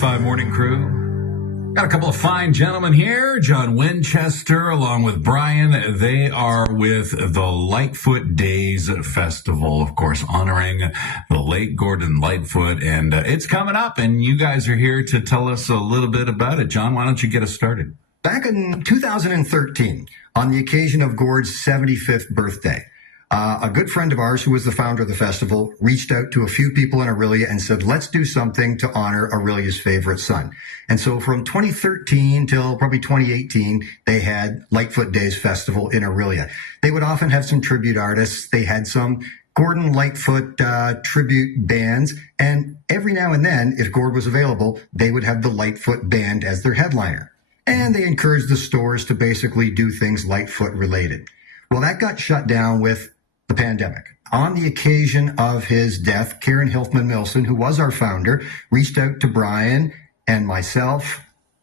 5 morning crew. Got a couple of fine gentlemen here. John Winchester along with Brian. They are with the Lightfoot Days Festival, of course, honoring the late Gordon Lightfoot. And it's coming up, and you guys are here to tell us a little bit about it. John, why don't you get us started? Back in 2013, on the occasion of Gord's 75th birthday, a good friend of ours who was the founder of the festival reached out to a few people in Orillia and said, let's do something to honor Orillia's favorite son. And so from 2013 till probably 2018, they had Lightfoot Days Festival in Orillia. They would often have some tribute artists. They had some Gordon Lightfoot tribute bands. And every now and then, if Gord was available, they would have the Lightfoot Band as their headliner. And they encouraged the stores to basically do things Lightfoot related. Well, that got shut down with the pandemic. On the occasion of his death, Karen Hilfman-Milson, who was our founder, reached out to Brian and myself,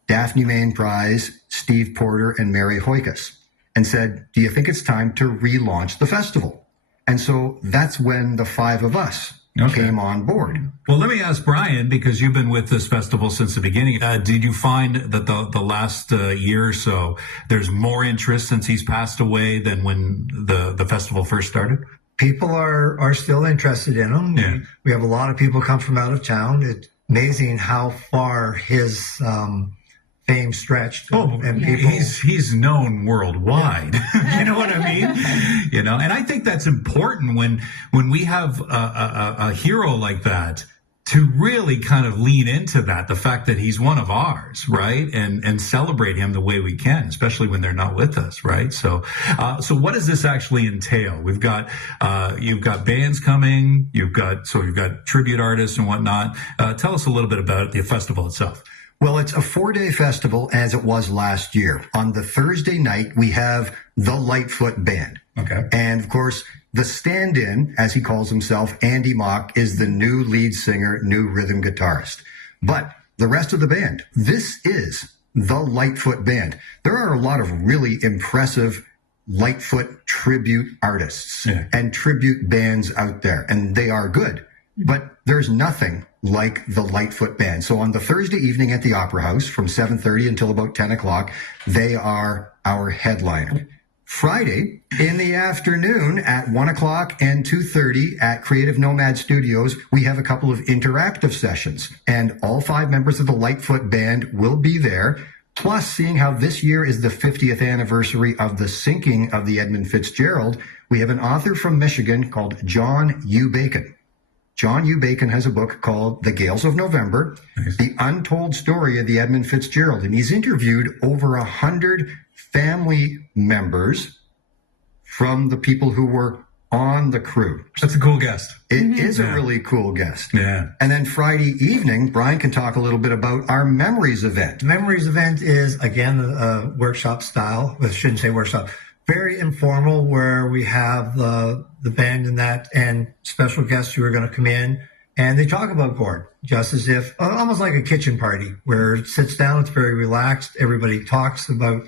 Daphne Main Prize, Steve Porter, and Mary Hoykus, and said, do you think it's time to relaunch the festival? And so that's when the five of us came on board. Well, let me ask Brian, because you've been with this festival since the beginning. Did you find that the last year or so, there's more interest since he's passed away than when the festival first started? People are still interested in him. Yeah. We have a lot of people come from out of town. It's amazing how far his fame stretched. And people, he's known worldwide. You know what I mean? You know, and I think that's important when we have a hero like that to really kind of lean into that, the fact that he's one of ours, right? And celebrate him the way we can, especially when they're not with us, right? So what does this actually entail? We've got, you've got bands coming, you've got tribute artists and whatnot. Tell us a little bit about the festival itself. Well, it's a 4-day festival as it was last year. On the Thursday night, we have the Lightfoot Band. Okay. And of course, the stand-in, as he calls himself, Andy Mock, is the new lead singer, new rhythm guitarist. But the rest of the band, this is the Lightfoot Band. There are a lot of really impressive Lightfoot tribute artists and tribute bands out there, and they are good. But there's nothing like the Lightfoot Band. So on the Thursday evening at the Opera House from 7:30 until about 10 o'clock, they are our headliner. Friday in the afternoon at 1 o'clock and 2:30 at Creative Nomad Studios, we have a couple of interactive sessions, and all 5 members of the Lightfoot Band will be there. Plus, seeing how this year is the 50th anniversary of the sinking of the Edmund Fitzgerald, we have an author from Michigan called John U. Bacon. John U. Bacon has a book called The Gales of November, The Untold Story of the Edmund Fitzgerald. And he's interviewed over 100 family members from the people who were on the crew. That's a cool guest. It is a really cool guest. Yeah. And then Friday evening, Brian can talk a little bit about our Memories event. Memories event is, again, a workshop style. I shouldn't say workshop. Very informal, where we have the band and that, and special guests who are going to come in, and they talk about Gord, just as if, almost like a kitchen party, where it sits down, it's very relaxed. Everybody talks about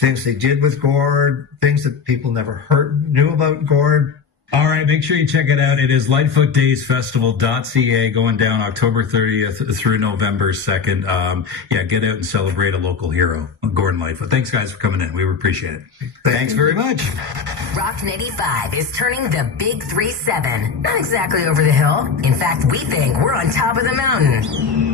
things they did with Gord, things that people never knew about Gord. All right, make sure you check it out. It is lightfootdaysfestival.ca, going down October 30th through November 2nd. Get out and celebrate a local hero, Gordon Lightfoot. Thanks, guys, for coming in. We appreciate it. Thanks very much. ROCK95 is turning the Big 3-7. Not exactly over the hill. In fact, we think we're on top of the mountain.